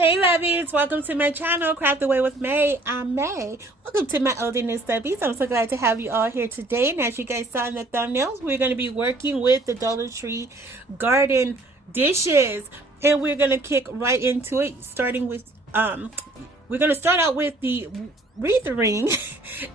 Hey lovies, welcome to my channel, Craft Away with May. I'm May. Welcome to my old and new stubbies. I'm so glad to have you all here today. And as you guys saw in the thumbnails, we're going to be working with the Dollar Tree garden dishes. And we're going to kick right into it, starting with, we're going to start out with the wreath ring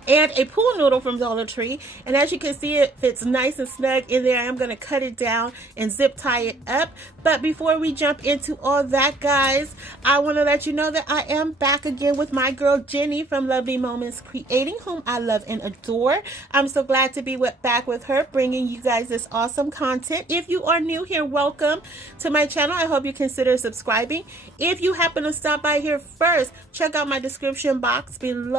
and a pool noodle from Dollar Tree, and as you can see, it fits nice and snug in there. I'm going to cut it down and zip tie it up. But before we jump into all that, guys, I want to let you know that I am back again with my girl Jenny from Lovely Moments Creating, whom I love and adore. I'm so glad to be back with her, bringing you guys this awesome content. If you are new here, welcome to my channel. I hope you consider subscribing. If you happen to stop by here first, check out my description box below.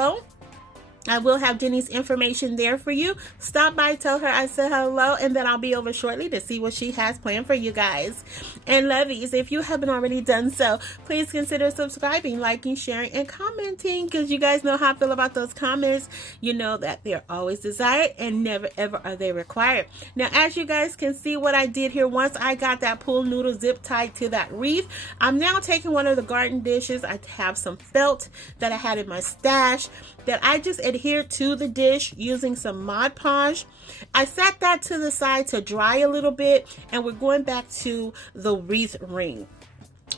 I will have Jenny's information there for you. Stop by, tell her I said hello, and then I'll be over shortly to see what she has planned for you guys. And lovies, if you haven't already done so, please consider subscribing, liking, sharing, and commenting, because you guys know how I feel about those comments. You know that they're always desired and never ever are they required. Now, as you guys can see what I did here, once I got that pool noodle zip tied to that wreath, I'm now taking one of the garden dishes. I have some felt that I had in my stash that I just adhered to the dish using some Mod Podge. I set that to the side to dry a little bit, and we're going back to the wreath ring.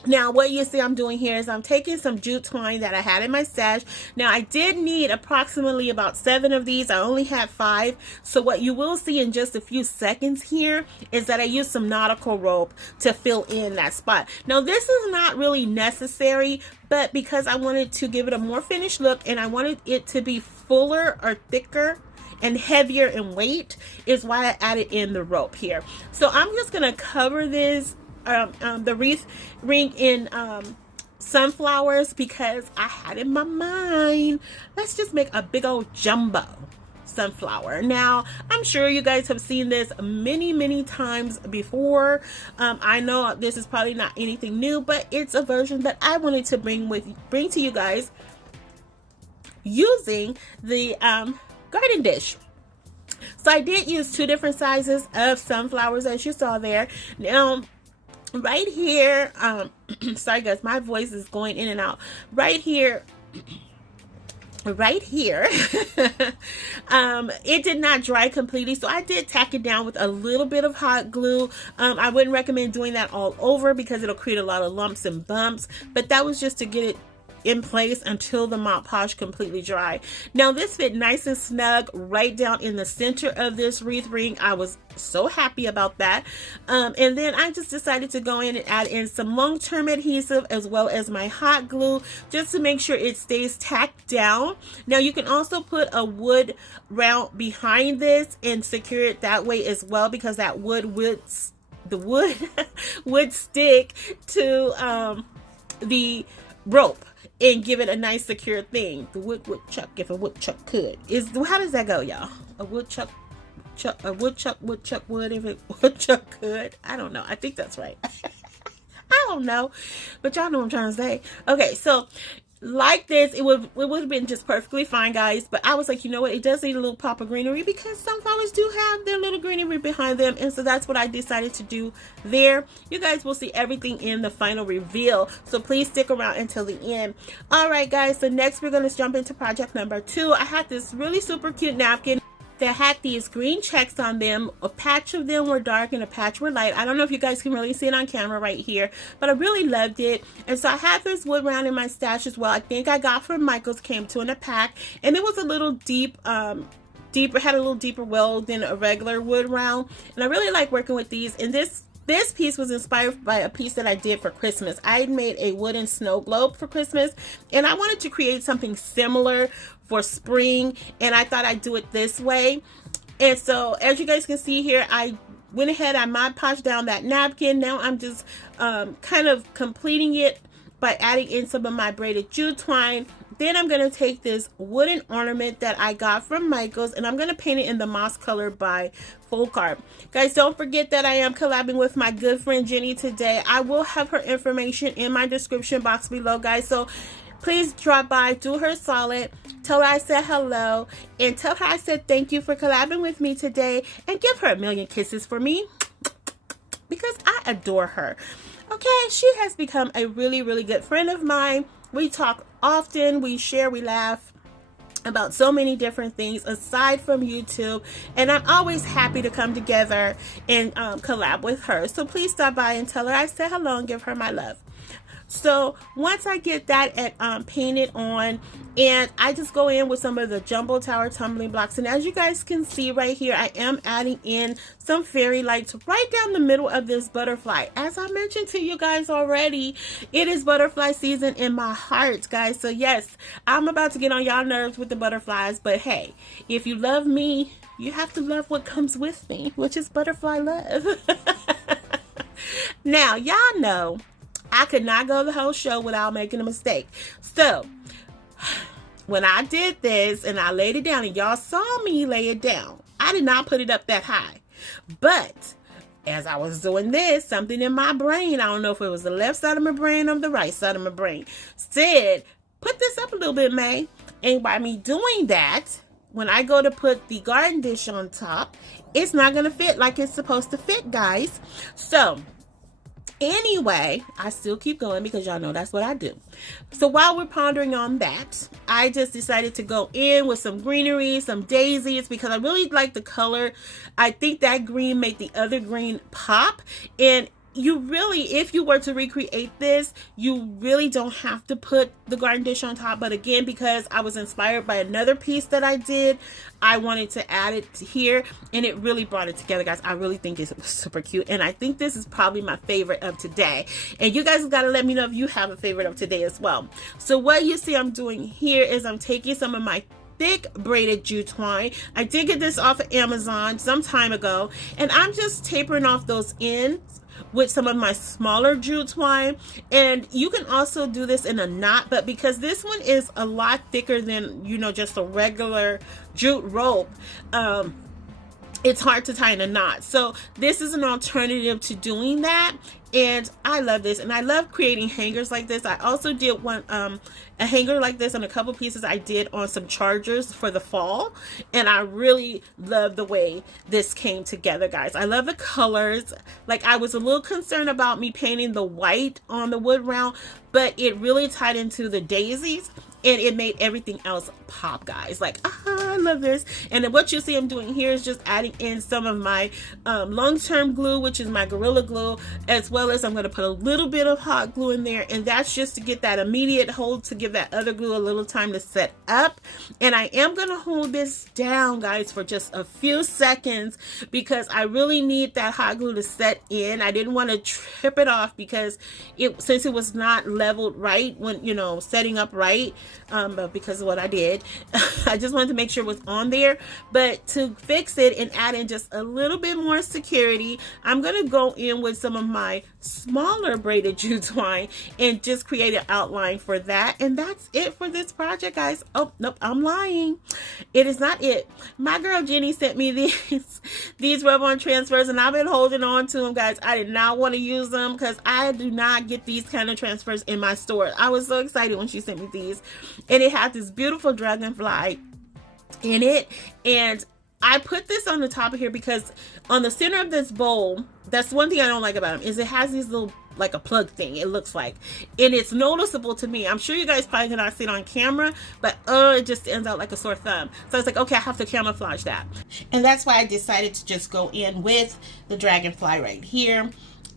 Now, what you see I'm doing here is I'm taking some jute twine that I had in my stash. Now, I did need approximately about 7 of these. I only had 5. So what you will see in just a few seconds here is that I used some nautical rope to fill in that spot. Now, this is not really necessary, but because I wanted to give it a more finished look and I wanted it to be fuller or thicker and heavier in weight, is why I added in the rope here. So I'm just going to cover this the wreath ring in sunflowers, because I had in my mind, let's just make a big old jumbo sunflower. Now, I'm sure you guys have seen this many times before. I know this is probably not anything new, but it's a version that I wanted to bring to you guys using the garden dish. So I did use 2 different sizes of sunflowers, as you saw there. Now, right here, sorry guys, my voice is going in and out. Right here, it did not dry completely, so I did tack it down with a little bit of hot glue. I wouldn't recommend doing that all over because it'll create a lot of lumps and bumps, but that was just to get it in place until the Mod Podge completely dry. Now, this fit nice and snug right down in the center of this wreath ring. I was so happy about that. And then I just decided to go in and add in some long-term adhesive as well as my hot glue, just to make sure it stays tacked down. Now, you can also put a wood round behind this and secure it that way as well, because that wood would stick to the rope and give it a nice secure thing. The woodchuck, if a woodchuck could, how does that go, y'all? A woodchuck would if a woodchuck could. I don't know. I think that's right. I don't know, but y'all know what I'm trying to say. Okay, so like this, it would have been just perfectly fine, guys. But I was like, you know what? It does need a little pop of greenery, because sunflowers do have their little greenery behind them. And so that's what I decided to do there. You guys will see everything in the final reveal, so please stick around until the end. All right, guys. So next we're going to jump into project number 2. I had this really super cute napkin that had these green checks on them. A patch of them were dark and a patch were light. I don't know if you guys can really see it on camera right here, but I really loved it. And so I had this wood round in my stash as well. I think I got from Michael's, came 2 in a pack, and it was a little deeper, had a little deeper well than a regular wood round. And I really like working with these. And this piece was inspired by a piece that I did for Christmas. I made a wooden snow globe for Christmas, and I wanted to create something similar for spring, and I thought I'd do it this way. And so, as you guys can see here, I went ahead, I Mod Podged down that napkin. Now I'm just kind of completing it by adding in some of my braided jute twine. Then I'm going to take this wooden ornament that I got from Michael's, and I'm going to paint it in the moss color by Full Carb. Guys, don't forget that I am collabing with my good friend Jenny today. I will have her information in my description box below, guys. So please drop by, do her solid, tell her I said hello, and tell her I said thank you for collabing with me today, and give her a million kisses for me, because I adore her. Okay, she has become a really, really good friend of mine. We talk often, we share, we laugh about so many different things aside from YouTube, and I'm always happy to come together and collab with her. So please stop by and tell her I said hello and give her my love. So once I get that painted on, and I just go in with some of the Jumbo Tower tumbling blocks, and as you guys can see right here, I am adding in some fairy lights right down the middle of this butterfly. As I mentioned to you guys already, it is butterfly season in my heart, guys. So yes, I'm about to get on y'all nerves with the butterflies, but hey, if you love me, you have to love what comes with me, which is butterfly love. Now, y'all know I could not go the whole show without making a mistake. So when I did this and I laid it down, and y'all saw me lay it down, I did not put it up that high. But as I was doing this, something in my brain, I don't know if it was the left side of my brain or the right side of my brain, said, put this up a little bit, May. And by me doing that, when I go to put the garden dish on top, it's not going to fit like it's supposed to fit, guys. So anyway, I still keep going because y'all know that's what I do. So while we're pondering on that, I just decided to go in with some greenery, some daisies, because I really like the color. I think that green made the other green pop. And you really, if you were to recreate this, you really don't have to put the garden dish on top. But again, because I was inspired by another piece that I did, I wanted to add it here, and it really brought it together, guys. I really think it's super cute, and I think this is probably my favorite of today. And you guys got to let me know if you have a favorite of today as well. So what you see I'm doing here is I'm taking some of my thick braided jute twine. I did get this off of Amazon some time ago, and I'm just tapering off those ends with some of my smaller jute twine. And you can also do this in a knot, but because this one is a lot thicker than, you know, just a regular jute rope, it's hard to tie in a knot. So this is an alternative to doing that, and I love this, and I love creating hangers like this. I also did one a hanger like this on a couple pieces I did on some chargers for the fall, and I really love the way this came together, guys. I love the colors. Like, I was a little concerned about me painting the white on the wood round, but it really tied into the daisies, and it made everything else pop, guys. Like, I love this. And then what you see I'm doing here is just adding in some of my long-term glue, which is my Gorilla Glue, as well as I'm going to put a little bit of hot glue in there, and that's just to get that immediate hold, to give that other glue a little time to set up. And I am going to hold this down, guys, for just a few seconds, because I really need that hot glue to set in. I didn't want to trip it off, because since it was not leveled right when, you know, setting up right, but because of what I did, I just wanted to make sure it was on there. But to fix it and add in just a little bit more security, I'm going to go in with some of my smaller braided jute twine and just create an outline for that. And that's it for this project, guys. Oh, nope, I'm lying. It is not it. My girl Jenny sent me these rub-on transfers, and I've been holding on to them, guys. I did not want to use them because I do not get these kind of transfers in my store. I was so excited when she sent me these, and it had this beautiful dragonfly in it. And I put this on the top of here because on the center of this bowl, that's one thing I don't like about them, is it has these little, like a plug thing, it looks like, and it's noticeable to me. I'm sure you guys probably cannot see it on camera, but it just stands out like a sore thumb. So I was like, okay, I have to camouflage that, and that's why I decided to just go in with the dragonfly right here.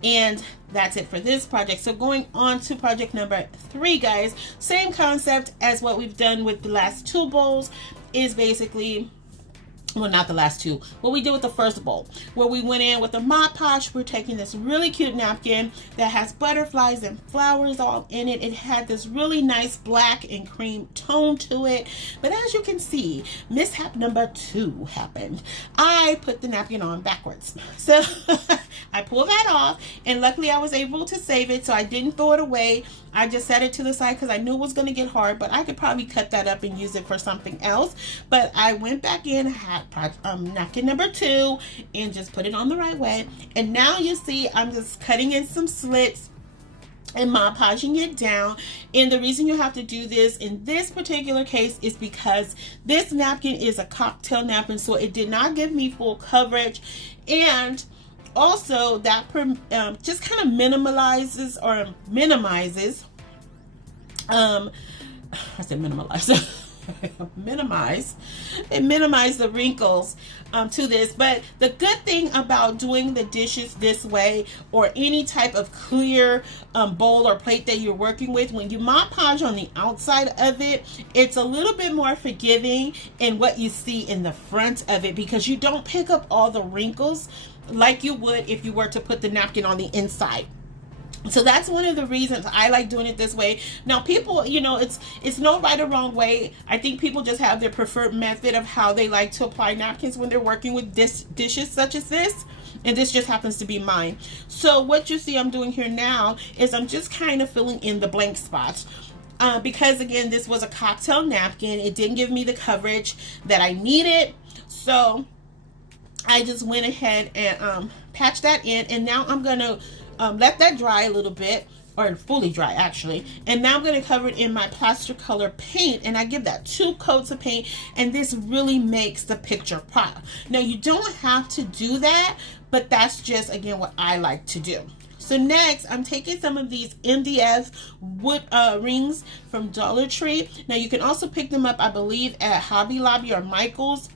And that's it for this project. So going on to project number 3, guys, same concept as what we've done with the last 2 bowls, is basically, well, not the last 2, what we did with the first bowl, where we went in with a Mod Podge. We're taking this really cute napkin that has butterflies and flowers all in it. It had this really nice black and cream tone to it. But as you can see, mishap number 2 happened. I put the napkin on backwards. So I pulled that off, and luckily I was able to save it, so I didn't throw it away. I just set it to the side because I knew it was going to get hard, but I could probably cut that up and use it for something else. But I went back in, had napkin number 2, and just put it on the right way. And now you see I'm just cutting in some slits and Mod Podging it down. And the reason you have to do this in this particular case is because this napkin is a cocktail napkin, so it did not give me full coverage. And also that just kind of minimalizes or minimizes, I said minimalize. minimize the wrinkles to this. But the good thing about doing the dishes this way, or any type of clear bowl or plate that you're working with, when you Mod Podge on the outside of it, it's a little bit more forgiving in what you see in the front of it, because you don't pick up all the wrinkles like you would if you were to put the napkin on the inside. So that's one of the reasons I like doing it this way. Now, people, you know, it's no right or wrong way. I think people just have their preferred method of how they like to apply napkins when they're working with dishes such as this. And this just happens to be mine. So what you see I'm doing here now is I'm just kind of filling in the blank spots. Because, again, this was a cocktail napkin. It didn't give me the coverage that I needed. So I just went ahead and patched that in. And now I'm going to let that dry a little bit, or fully dry actually, and now I'm going to cover it in my plaster color paint, and I give that 2 coats of paint, and this really makes the picture pop. Now, you don't have to do that, but that's just, again, what I like to do. So next, I'm taking some of these MDF wood rings from Dollar Tree. Now, you can also pick them up, I believe, at Hobby Lobby or Michael's,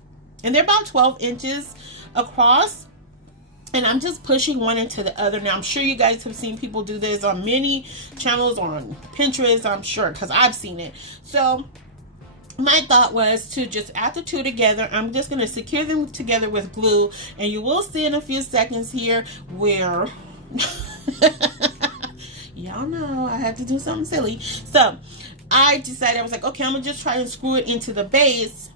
and they're about 12 inches across. And I'm just pushing one into the other. Now, I'm sure you guys have seen people do this on many channels or on Pinterest, I'm sure, because I've seen it. So my thought was to just add the 2 together. I'm just going to secure them together with glue. And you will see in a few seconds here where y'all know I had to do something silly. So I decided, I was like, okay, I'm going to just try and screw it into the base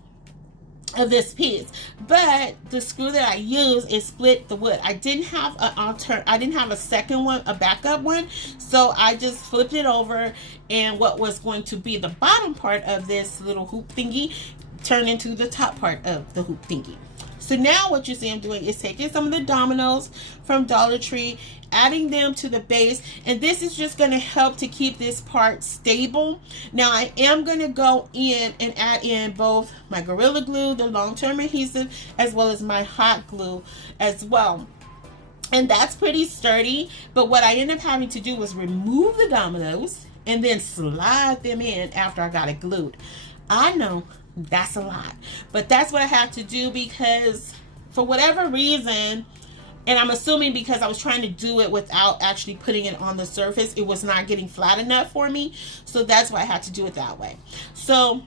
of this piece, but the screw that I use is split the wood. I didn't have a second one, a backup one, so I just flipped it over, and what was going to be the bottom part of this little hoop thingy turned into the top part of the hoop thingy. So now what you see I'm doing is taking some of the dominoes from Dollar Tree, adding them to the base, and this is just going to help to keep this part stable. Now, I am going to go in and add in both my Gorilla Glue, the long-term adhesive, as well as my hot glue as well. And that's pretty sturdy, but what I ended up having to do was remove the dominoes and then slide them in after I got it glued. I know that's a lot, but that's what I have to do, because for whatever reason, and I'm assuming because I was trying to do it without actually putting it on the surface, it was not getting flat enough for me. So that's why I had to do it that way. So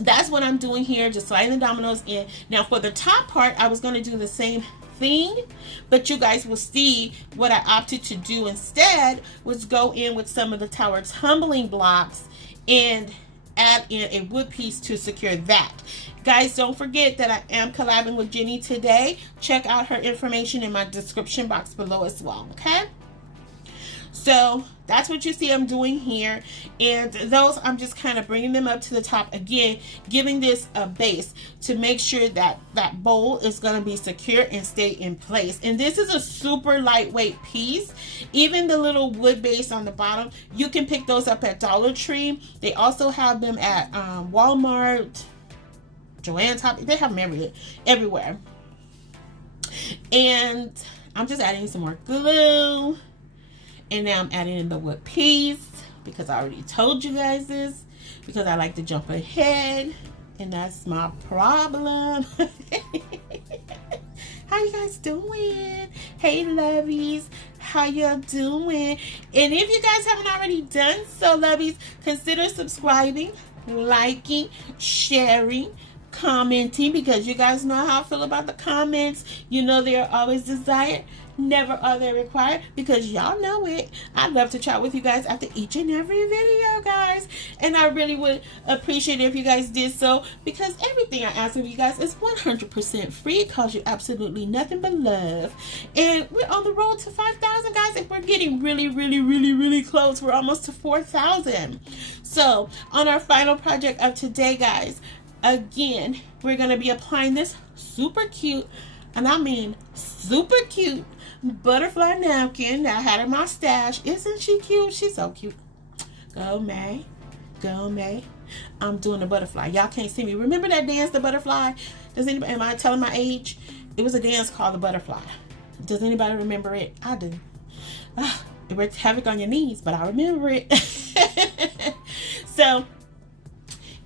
that's what I'm doing here, just sliding the dominoes in. Now, for the top part, I was going to do the same thing, but you guys will see what I opted to do instead was go in with some of the Tower Tumbling blocks and add in a wood piece to secure that. Guys, don't forget that I am collabing with Jenny today. Check out her information in my description box below as well, okay? So that's what you see I'm doing here, and those I'm just kind of bringing them up to the top again, giving this a base to make sure that that bowl is going to be secure and stay in place. And this is a super lightweight piece. Even the little wood base on the bottom, you can pick those up at Dollar Tree. They also have them at Walmart, Joann's, they have them everywhere. And I'm just adding some more glue. And now I'm adding in the wood piece, because I already told you guys this, because I like to jump ahead, and that's my problem. How you guys doing? Hey lovies, how y'all doing? And if you guys haven't already done so, lovies, consider subscribing, liking, sharing, commenting, because you guys know how I feel about the comments. You know they are always desired, never are they required, because y'all know it. I love to chat with you guys after each and every video, guys, and I really would appreciate it if you guys did so, because everything I ask of you guys is 100% free. It costs you absolutely nothing but love, and we're on the road to 5,000, guys, and we're getting really close. We're almost to 4,000. So on our final project of today, guys, again, we're going to be applying this super cute, and I mean super cute, butterfly napkin that I had in my stash. Isn't she cute? She's so cute. Go May. Go May. I'm doing the butterfly. Y'all can't see me. Remember that dance, the butterfly? Does anybody, am I telling my age? It was a dance called the butterfly. Does anybody remember it? I do. It wreaked havoc on your knees, but I remember it. So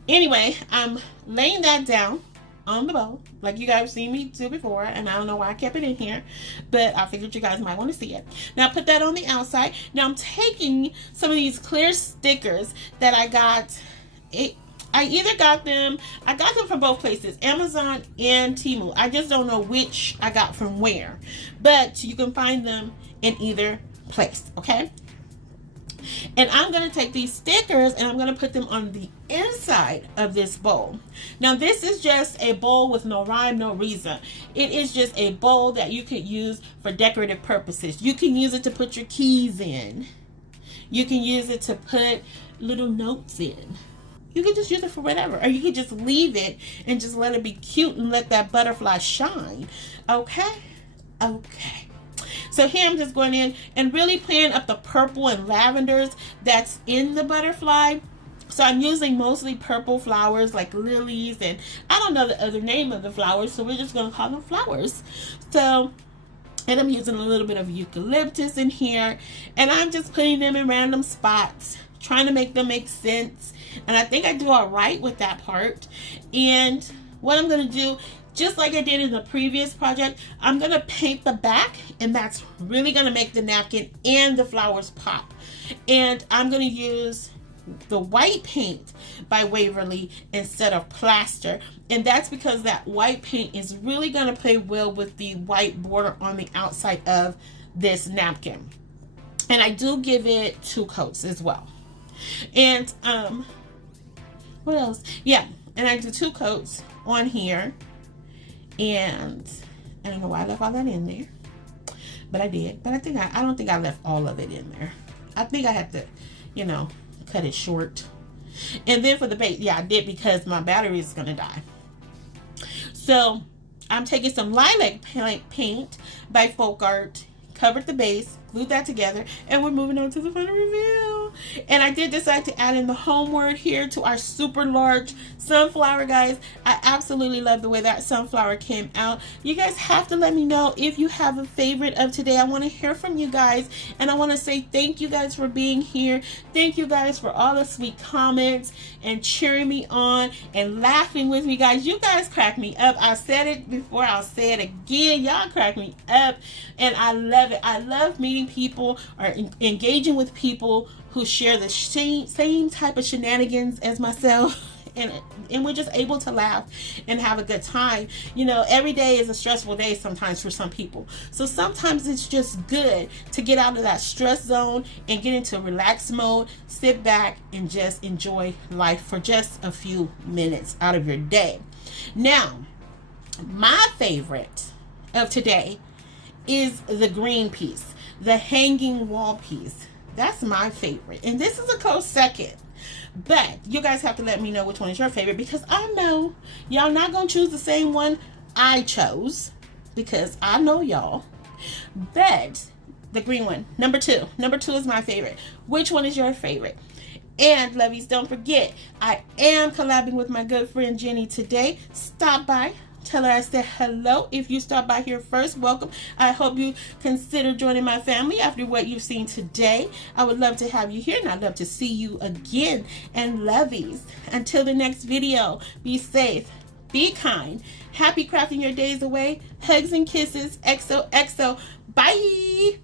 anyway, I'm laying that down on the bowl like you guys seen me do before, and I don't know why I kept it in here, but I figured you guys might want to see it. Now put that on the outside. Now I'm taking some of these clear stickers that I got. I got them from both places, Amazon and Temu. I just don't know which I got from where, but you can find them in either place, okay? And I'm going to take these stickers and I'm going to put them on the inside of this bowl. Now this is just a bowl with no rhyme, no reason. It is just a bowl that you could use for decorative purposes. You can use it to put your keys in. You can use it to put little notes in. You can just use it for whatever, or you can just leave it and just let it be cute and let that butterfly shine. Okay? Okay. So here I'm just going in and really playing up the purple and lavenders that's in the butterfly. So I'm using mostly purple flowers like lilies, and I don't know the other name of the flowers, so we're just going to call them flowers. So, and I'm using a little bit of eucalyptus in here, and I'm just putting them in random spots, trying to make them make sense. And I think I do all right with that part. And what I'm going to do, just like I did in the previous project, I'm going to paint the back, and that's really going to make the napkin and the flowers pop. And I'm going to use the white paint by Waverly instead of plaster, and that's because that white paint is really going to play well with the white border on the outside of this napkin. And I do give it 2 coats as well. And what else? Yeah, and I do 2 coats on here. And I don't know why I left all that in there, but I did. But I don't think I left all of it in there. I think I had to, you know, cut it short. And then for the base, yeah, I did, because my battery is gonna die. So I'm taking some lilac paint by Folk Art, covered the base, glued that together, and we're moving on to the final reveal. And I did decide to add in the home word here to our super large sunflower, guys. I absolutely love the way that sunflower came out. You guys have to let me know if you have a favorite of today. I want to hear from you guys, and I want to say thank you guys for being here. Thank you guys for all the sweet comments and cheering me on and laughing with me, guys. You guys crack me up. I said it before, I'll say it again. Y'all crack me up, and I love it. I love meeting people or engaging with people who share the same type of shenanigans as myself, and we're just able to laugh and have a good time. You know, every day is a stressful day sometimes for some people, so sometimes it's just good to get out of that stress zone and get into relaxed mode, sit back and just enjoy life for just a few minutes out of your day. Now, my favorite of today is the green piece, the hanging wall piece. That's my favorite, and this is a close second, but you guys have to let me know which one is your favorite, because I know y'all not gonna choose the same one I chose, because I know y'all. But the green one, number two is my favorite. Which one is your favorite? And lovies, don't forget, I am collabing with my good friend Jenny today. Stop by, tell her I said hello. If you stop by here first, welcome. I hope you consider joining my family after what you've seen today. I would love to have you here, and I'd love to see you again. And lovies, until the next video, be safe, be kind, happy crafting your days away. Hugs and kisses. XOXO. Bye.